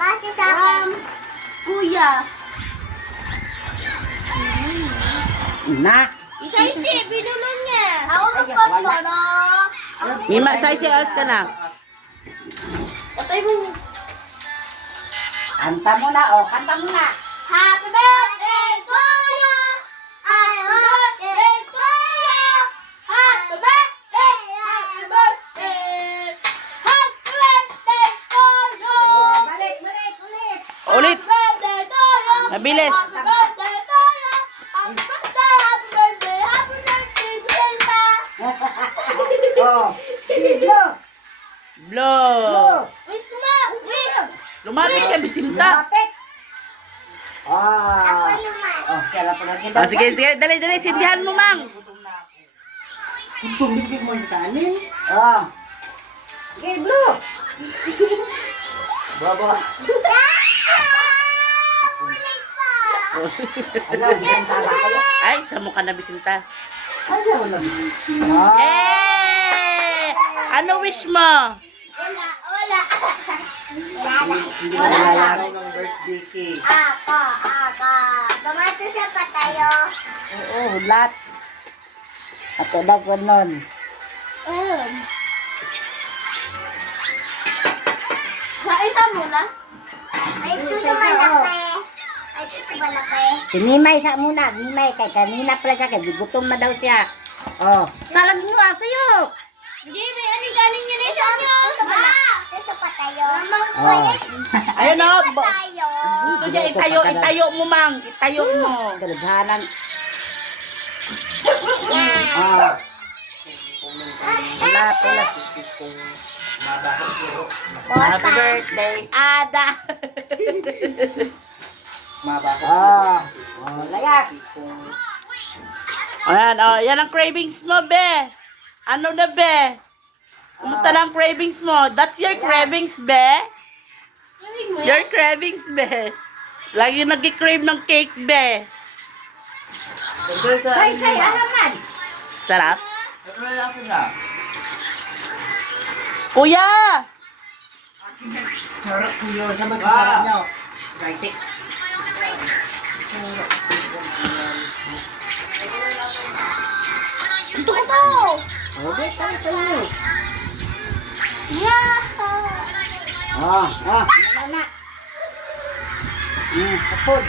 Base sa akin. Kuya. Na. Isa-isi, binulon niya. Ako magpas mo, no? Mima, size alas ka na. Patay mo. Kanta mo na, kanta mo na. Happy birthday to you. Happy birthday to you. Happy birthday. Happy birthday. Happy birthday to you. Balik, balik, ulit. Ulit. Happy birthday to you. Mabilis. Happy birthday to you. Happy birthday. Happy birthday. Happy birthday, Santa. Blue. Blow. Wish mo. Wish. Lumapit ka, bisinta. Lapit. Kaya pala kita. Sige, sige, dali, dali, sindihan mo, mang. Tumigil mo yung kanin. Okay, blue. Bravo. Ay, sa mukha na bisinta. Ayaw na. Yay! Ano wish mo? Wala, wala. Wala lang ng birthday cake. Aka. Tomato siya pa tayo. Oo, lahat. Ato daw ko nun. Sa isa muna. Ay, ito sa malaki. Ay, ito sa malaki. Si Mimay sa muna. Mimay, kay kanina pala siya. Kaya gutom na daw siya. Salag mo sa'yo. Jimmy, ano galing niya na sa inyo? Ito sa malaki. Ito sa patayo. Ayun na, Patayo. gusto niya itayo mo, mang. Itayo mo. Galaghanan. Yan. Wala pala. Happy birthday, Ada. Layas. Ayan, yan ang cravings mo, be. Ano na, be? Kumusta na ang cravings mo? That's your cravings, be. Your cravings, be. Lagi nag-crave ng cake, be. Say, alaman. Sarap? Kuya! Sarap po yun. Sa magkakaroon nyo. Right. Gusto ko to. Okay, tayo. Yeah. Wala na. Kapod.